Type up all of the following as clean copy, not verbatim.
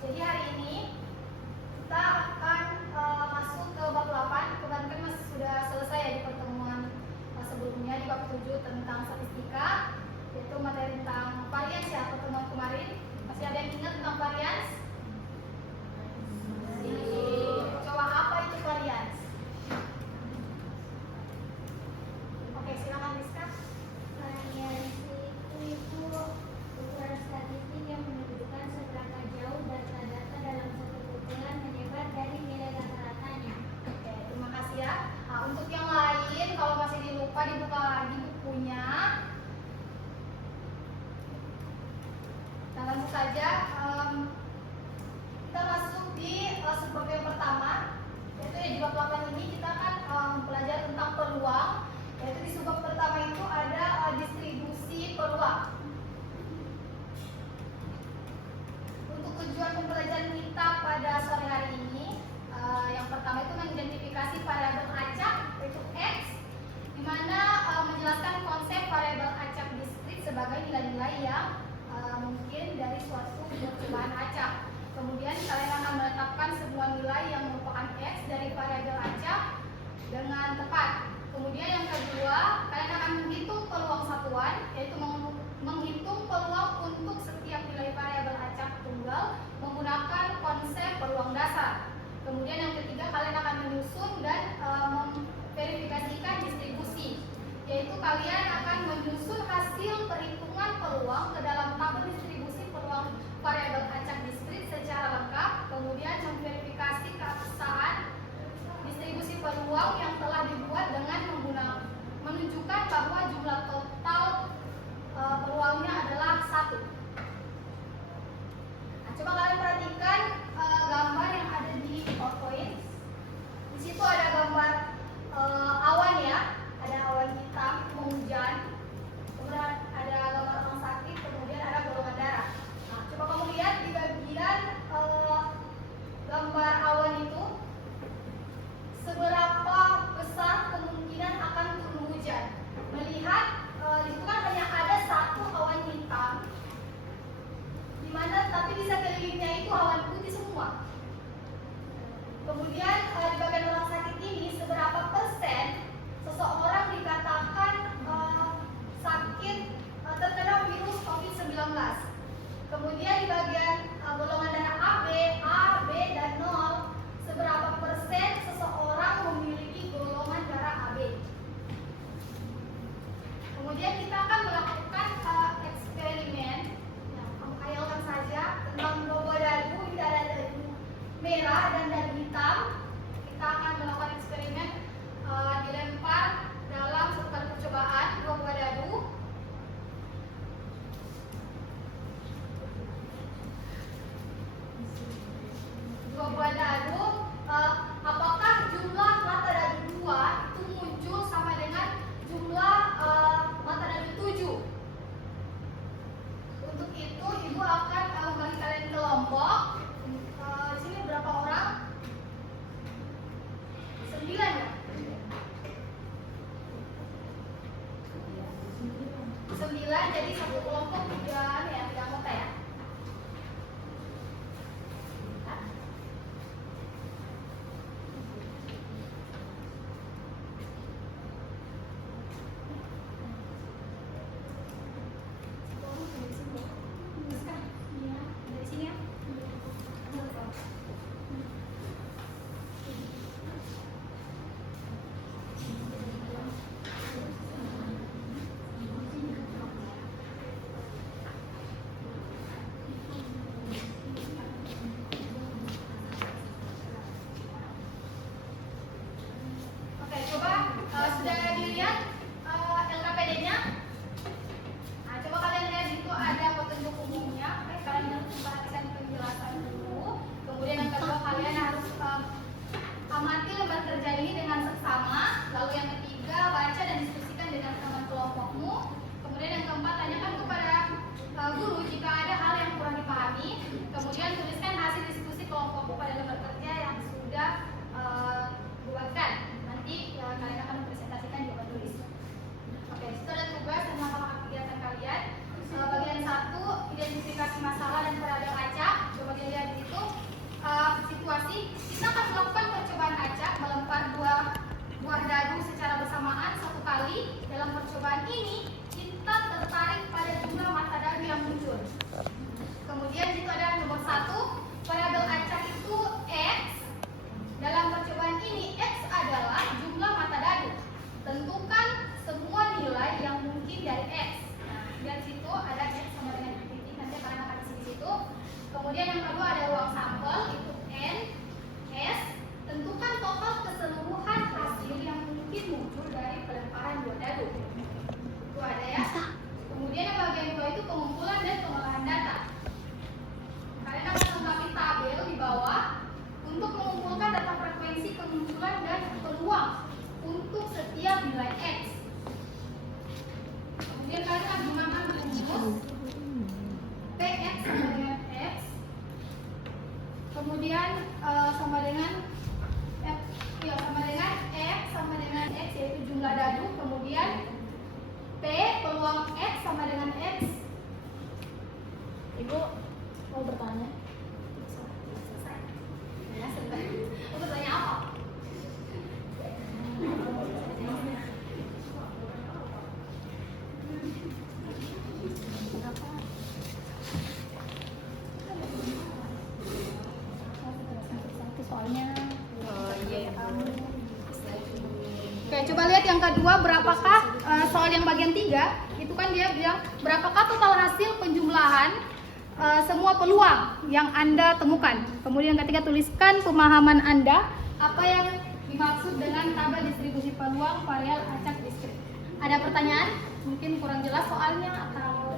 Jadi hari ini kita akan masuk ke bab 8. Kemarin kan sudah selesai ya di pertemuan sebelumnya di bab 7 tentang statistika, yaitu materi tentang varians ya pertemuan kemarin. Masih ada yang ingat tentang varians? Coba apa itu varians? Oke, silakan Rizka. Varians itu ukuran statistik yang menunjukkan seberapa jauh data-data dalam satu kumpulan menyebar dari nilai rata-ratanya. Oke, terima kasih ya. Nah, untuk yang lain, kalau masih dilupa dibuka lagi bukunya. Nah, langsung saja kita masuk di subbab yang pertama, yaitu di bab 8 ini kita akan belajar tentang peluang. Yaitu di subbab pertama itu ada distribusi peluang. Untuk tujuan pembelajaran kita pada sore hari ini, yang pertama itu mengidentifikasi variabel acak yaitu X, di mana menjelaskan konsep variabel acak diskrit sebagai nilai-nilai yang mungkin dari suatu percobaan acak. Kemudian kalian akan menetapkan semua nilai yang merupakan X dari variabel acak dengan tepat. Kemudian yang kedua, kalian akan menghitung peluang satuan, yaitu menghitung peluang untuk setiap nilai variabel acak tunggal menggunakan konsep peluang dasar. Kemudian yang ketiga, kalian akan menyusun dan memverifikasikan distribusi, yaitu kalian akan menyusun hasil perhitungan peluang ke dalam tabel distribusi peluang variabel acak diskrit secara lengkap, kemudian memverifikasi keabsahan distribusi peluang yang telah dibuat dengan menunjukkan bahwa jumlah total peluangnya adalah 1. Nah, coba kalian perhatikan gambar yang ada di PowerPoint. Di situ ada gambar awan ya, ada awan hitam, hujan, kemudian ada gambar orang sakit, kemudian ada golongan darah. Nah, coba kamu lihat di bagian gambar awan itu, seberapa besar kemungkinan akan turun hujan? Melihat itu kan hanya ada satu awan hitam, di mana tapi di sekelilingnya itu awan putih semua. Kemudian di bagian orang sakit ini, seberapa persen seseorang dikatakan sakit terkena virus COVID-19? Kemudian di bagian golongan darah AB, A, B, dan 0, seberapa persen seseorang memiliki golongan darah AB? Kemudian kita akan melakukan eksperimen. Nah, kamu khayalkan saja tentang dua buah dagu, ini ada dagu merah dan dagu hitam. Kita akan melakukan eksperimen dilempar dalam satu kali percobaan dua buah dagu. Dua buah dagu, apakah jumlah mata dagu 2 itu muncul sama dengan jumlah mata dagu 7? Untuk itu ibu akan membagi kalian kelompok. Di sini berapa orang? 9 ya? 9, jadi satu kelompok tidak anggota ya. Sudah dilihat LKPD-nya? Nah, coba kalian lihat itu ada petunjuk umumnya. Kalian harus perhatikan penjelasan dulu. Kemudian yang kedua, kalian harus amati lembar kerja ini dengan seksama. Lalu yang ketiga, baca dan diskusikan dengan teman kelompokmu. Kemudian yang keempat, tanyakan kepada guru jika ada hal yang kurang dipahami. Kemudian tuliskan hasil diskusi kelompokmu pada lembar kerja yang sudah buatkan. Nanti kalian akan mempresentasikan jawaban tulis. Oke, itu ada tugas dan langkah kegiatan kalian. Bagian 1, identifikasi masalah dan variabel acak. Coba dilihat di situ. ini kita tertarik pada jumlah mata dadu yang muncul. Kemudian itu ada nomor 1, variabel acak itu X. Dalam percobaan ini X adalah jumlah mata dadu. Tentukan semua nilai yang mungkin dari X. Nah, dari situ ada X sama dengan titik, nanti kalian akan isi di situ. Kemudian yang kedua ada ruang sampel itu N, S. Tentukan total keseluruhan hasil yang mungkin muncul dari pelemparan dua dadu. Itu ada ya. Kemudian yang bagian dua itu pengumpulan dan pengolahan data. Kalian akan melengkapi tabel di bawah untuk mengumpulkan data frekuensi kemunculan dan peluang untuk setiap nilai X. Kemudian kalian akan gunakan rumus PX sama dengan X. Kemudian sama dengan X sama dengan X yaitu jumlah dadu. Kemudian P peluang X sama dengan X. Ibu mau bertanya? Ya, sebentar. Mau bertanya apa? Soalnya Oke, coba lihat yang kedua, berapakah soal yang bagian 3 itu kan dia bilang berapakah total hasil penjumlahan semua peluang yang Anda temukan. Kemudian yang ketiga, tuliskan pemahaman Anda apa yang dimaksud dengan tabel distribusi peluang variabel acak diskrit. Ada pertanyaan? Mungkin kurang jelas soalnya atau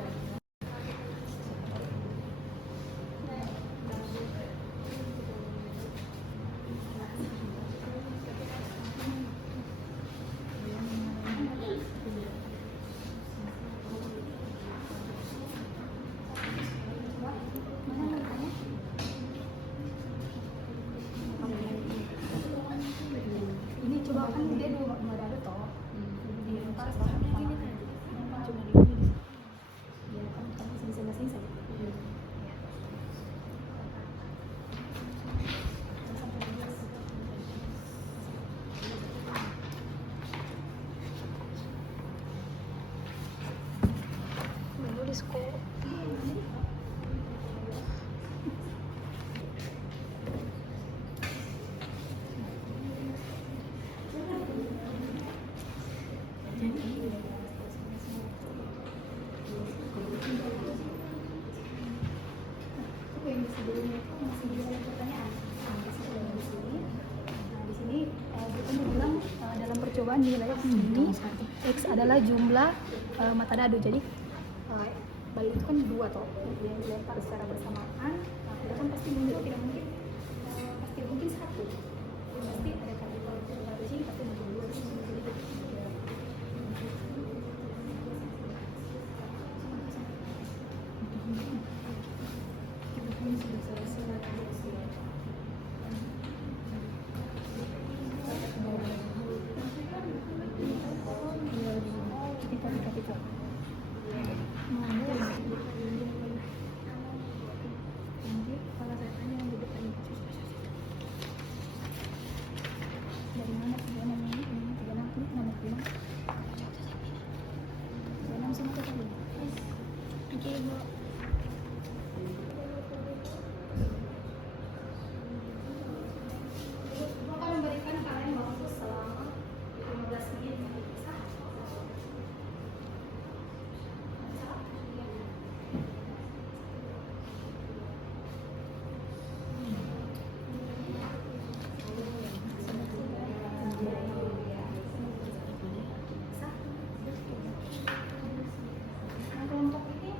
ini coba kan dia dua dadu toh. Di antar sama cuma di sini. Ya kan sini. Nulis kok. Sebelumnya itu masih bisa ada pertanyaan. Nah, di sini kita bilang dalam percobaan nilai X ini X adalah jumlah mata dadu. Jadi balik itu kan 2 toh yang dilempar secara bersamaan. Nah, itu kan pasti muncul, tidak mungkin pasti mungkin 1. Pasti ada kalimat di sini pasti muncul 2 di sini. Kelompok ini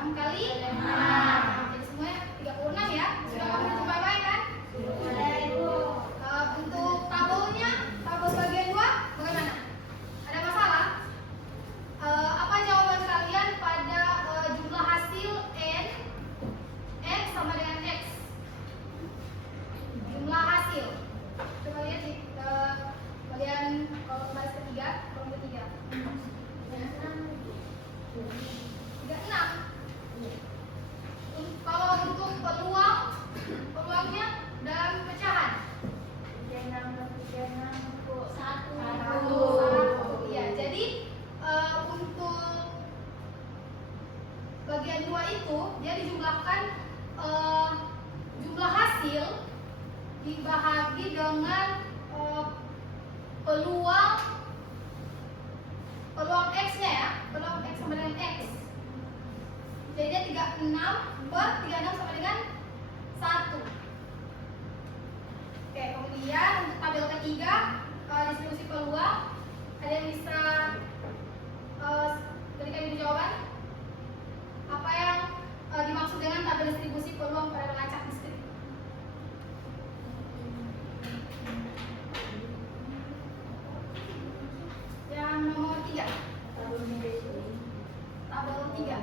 6 kali 6. Jadi semuanya 36 ya. Sudah kamu hitung baik-baik kan? Untuk tabelnya, tabel bagian 2 bagaimana? Ada masalah? Apa jawaban kalian pada jumlah hasil N sama dengan X? Jumlah hasil. Coba lihat di bagian kolom baris ketiga, kolom ketiga. 36. Kalau untuk peluangnya dalam pecahan. 1. Iya, jadi untuk bagian 2 itu dia dijumlahkan jumlah hasil dibahagi dengan peluang X-nya ya, peluang X sama dengan X. Jadi dia 36 per 36 sama dengan 1. Oke, kemudian untuk tabel ketiga distribusi peluang, ada yang bisa berikan ibu jawaban? Apa yang dimaksud dengan tabel distribusi peluang pada mengacak distrik? Yang nomor 3. Tabel 3.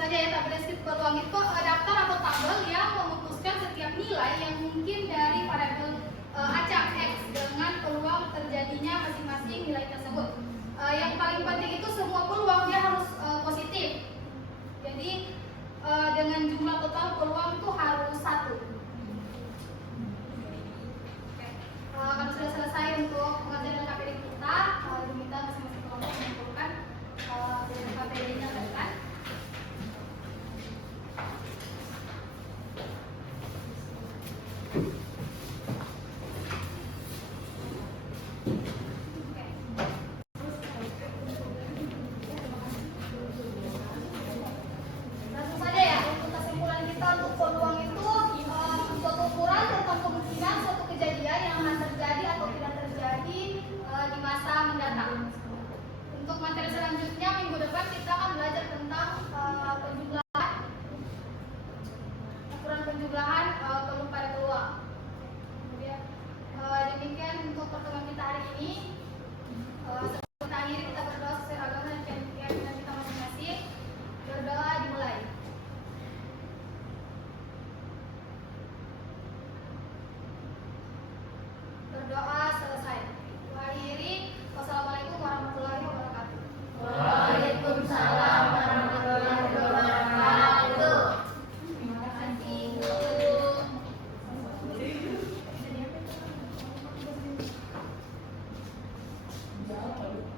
Saja ya, tabel deskripsi peluang itu daftar atau tabel yang memutuskan setiap nilai yang mungkin dari variabel acak X dengan peluang terjadinya masing-masing nilai tersebut. Yang paling penting itu semua peluang dia harus positif. Jadi dengan jumlah total peluang itu harus 1. Oke. Kalau sudah selesai untuk pengerjaan KPD kita, diminta masing-masing kelompok mengumpulkan KPD-nya kan? Langsung saja ya, untuk kesimpulan kita untuk peluang itu suatu ukuran tentang kemungkinan suatu kejadian yang akan terjadi atau tidak terjadi di masa mendatang. Untuk materi selanjutnya minggu depan kita akan belajar tentang penjumlahan, ukuran penjumlahan peluang pada peluang. Kemudian demikian untuk pertemuan kita hari ini.